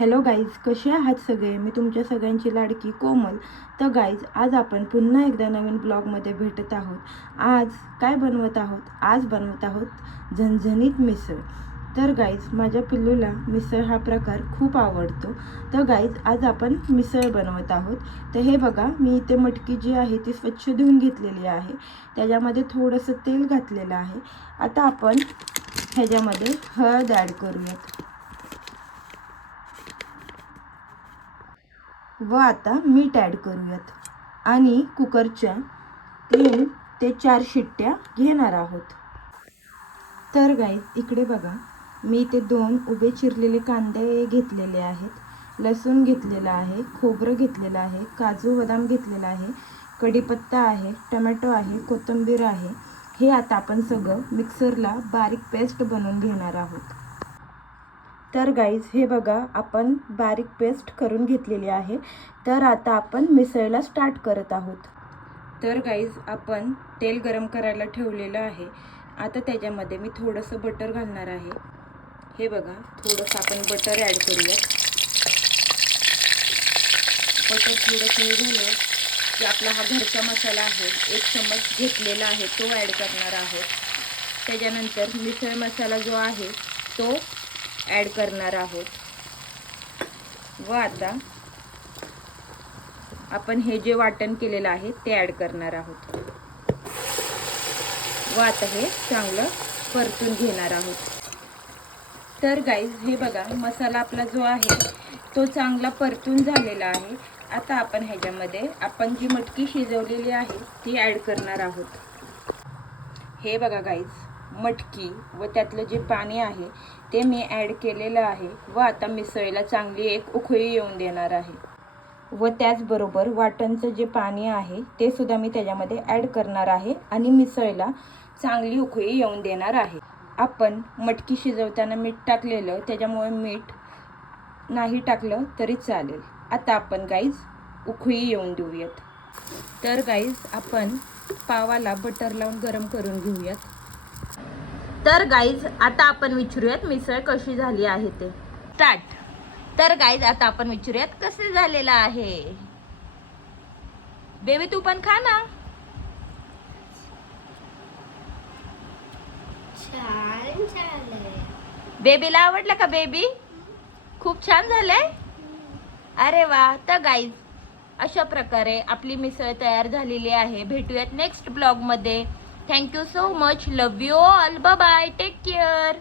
Hello guys, कसे आहात सगळे? मी तुमच्या सगळ्यांची लाडकी कोमल. तर गाईज, आज आपण पुन्हा एकदा नवीन ब्लॉगमध्ये भेटत आहोत. आज काय बनवत आहोत? आज बनवत आहोत झणझणीत मिसळ. तर गाईज, माझ्या पिल्लूला मिसळ हा प्रकार खूप आवडतो. तर गाईज, आज आपण मिसळ बनवत आहोत. तर हे बघा, मी इथे मटकी जी आहे ती स्वच्छ धुवून घेतलेली आहे. त्याच्यामध्ये थोडंसं तेल घातलेलं आहे. आता आपण ह्याच्यामध्ये हळद ॲड करूयात व आता मीठ ॲड करूयात आणि कुकरच्या 3 ते 4 शिट्ट्या घेणार आहोत. तर गाईज, इकडे बघा, मी इथे 2 उभे चिरलेले कांदे घेतलेले आहेत, लसूण घेतलेला आहे, खोबरं घेतलेलं आहे, काजू बदाम घेतलेला आहे, कढीपत्ता आहे, टमॅटो आहे, कोथिंबीर आहे. हे आता आपण सगळं मिक्सरला बारीक पेस्ट बनवून घेणार आहोत. तर गाईज, हे बघा, आपण बारीक पेस्ट करून घेतलेली आहे. तर आता आपण मिसळला स्टार्ट करत आहोत. तर गाईज, आपण तेल गरम करायला ठेवलेलं आहे. आता त्याच्यामध्ये मी थोडंसं बटर घालणार आहे. हे बघा, थोडंसं आपण बटर ॲड करूयात. बटर थोडंसं हे झालं की आपला हा घरचा मसाला आहे, 1 चम्मच घेतलेला आहे, तो ॲड करणार आहोत. त्याच्यानंतर मिसळ मसाला जो आहे तो ॲड करणार आहोत. व आता आपण हे जे वाटण केलेलं आहे ते ॲड करणार आहोत. व आता हे चांगलं परतून घेणार आहोत. तर गाईज, हे बघा, मसाला आपला जो आहे तो चांगला परतून झालेला आहे. आता आपण ह्याच्यामध्ये आपण जी मटकी शिजवलेली आहे ती ॲड करणार आहोत. हे बघा गाईज, मटकी व त्यातलं जे पाणी आहे ते मी ॲड केलेलं आहे. व आता मिसळीला चांगली एक उकळी येऊन देणार आहे. व त्याचबरोबर वाटणचं जे पाणी आहे ते सुद्धा मी त्याच्यामध्ये ॲड करणार आहे आणि मिसळीला चांगली उकळी येऊन देणार आहे. आपण मटकी शिजवताना मीठ टाकलेलं, त्याच्यामुळे मीठ नाही टाकलं तरी चालेल. आता आपण गाईज उकळी येऊन देऊयात. तर गाईज, आपण पावाला बटर लावून गरम करून घेऊयात. तर गाईज, आता आपण विचारूयात मिसळ कशी झाली आहे ते. स्टार्ट. तर गाईज, आता आपण विचारूयात कसे झालेलं आहे. बेबी, तू पण खा ना. छान झालंय. बेबीला आवडलं का बेबी? खूप छान झालंय. अरे वा. तर गाईज, अशा प्रकारे आपली मिसळ तयार झालेली आहे. भेटूयात नेक्स्ट ब्लॉग मध्ये. Thank you so much. Love you all. Bye bye. Take care.